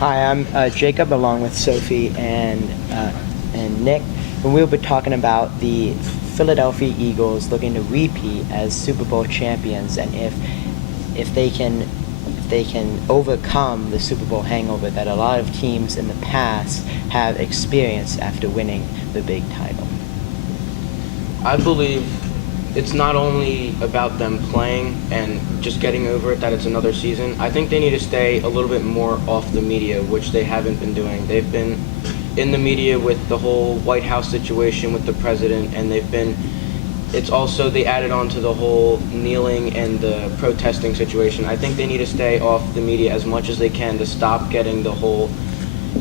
Hi, I'm Jacob, along with Sophie and Nick, and we'll be talking about the Philadelphia Eagles looking to repeat as Super Bowl champions, and if they can overcome the Super Bowl hangover that a lot of teams in the past have experienced after winning the big title. I believe it's not only about them playing and just getting over it that it's another season. I think they need to stay a little bit more off the media, which they haven't been doing. They've been in the media with the whole White House situation with the president, and it's also, they added on to the whole kneeling and the protesting situation. I think they need to stay off the media as much as they can to stop getting the whole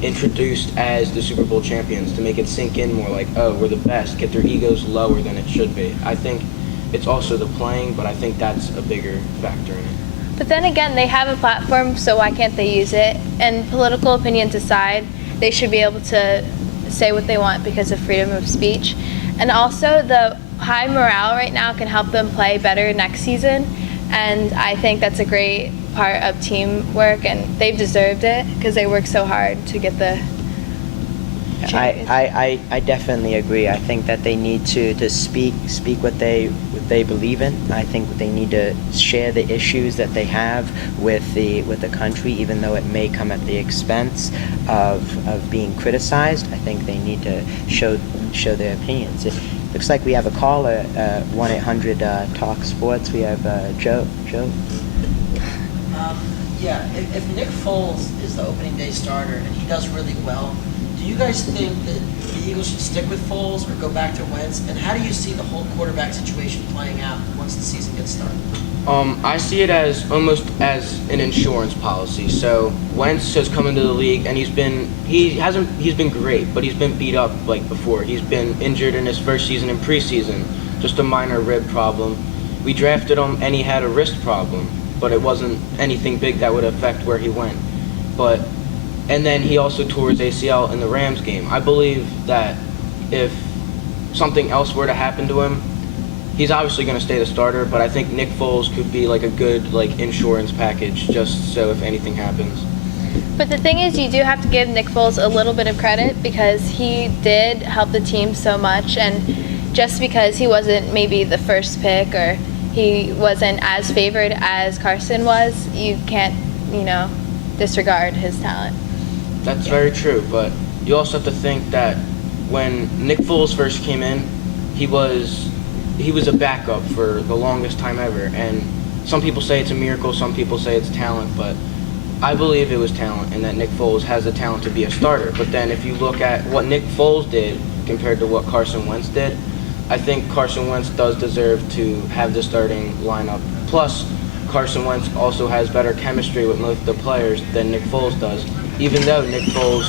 introduced as the Super Bowl champions, to make it sink in more like, oh, we're the best, get their egos lower than it should be. I think it's also the playing, but I think that's a bigger factor in it. But then again, they have a platform, so why can't they use it? And political opinions aside, they should be able to say what they want because of freedom of speech. And also, the high morale right now can help them play better next season. And I think that's a great part of teamwork, and they've deserved it because they worked so hard to get the championship. I definitely agree. I think that they need to speak what they believe in. I think they need to share the issues that they have with the country, even though it may come at the expense of being criticized. I think they need to show their opinions. It looks like we have a caller, 1-800-TALK-SPORTS. We have Joe. If Nick Foles is the opening day starter and he does really well, do you guys think that the Eagles should stick with Foles or go back to Wentz? And how do you see the whole quarterback situation playing out once the season gets started? I see it as almost as an insurance policy. So Wentz has come into the league and he's been great, but he's been beat up like before. He's been injured in his first season in preseason, just a minor rib problem. We drafted him and he had a wrist problem, but it wasn't anything big that would affect where he went. And then he also tore his ACL in the Rams game. I believe that if something else were to happen to him, he's obviously going to stay the starter, but I think Nick Foles could be like a good insurance package just so if anything happens. But the thing is, you do have to give Nick Foles a little bit of credit because he did help the team so much, and just because he wasn't maybe the first pick or he wasn't as favored as Carson was, you can't, disregard his talent. That's very true, but you also have to think that when Nick Foles first came in, he was a backup for the longest time ever, and some people say it's a miracle, some people say it's talent, but I believe it was talent and that Nick Foles has the talent to be a starter. But then if you look at what Nick Foles did compared to what Carson Wentz did, I think Carson Wentz does deserve to have the starting lineup. Plus, Carson Wentz also has better chemistry with most of the players than Nick Foles does. Even though Nick Foles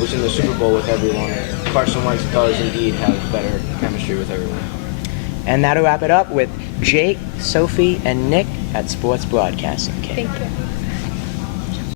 was in the Super Bowl with everyone, Carson Wentz does indeed have better chemistry with everyone. And that'll wrap it up with Jake, Sophie, and Nick at Sports Broadcasting. Thank you.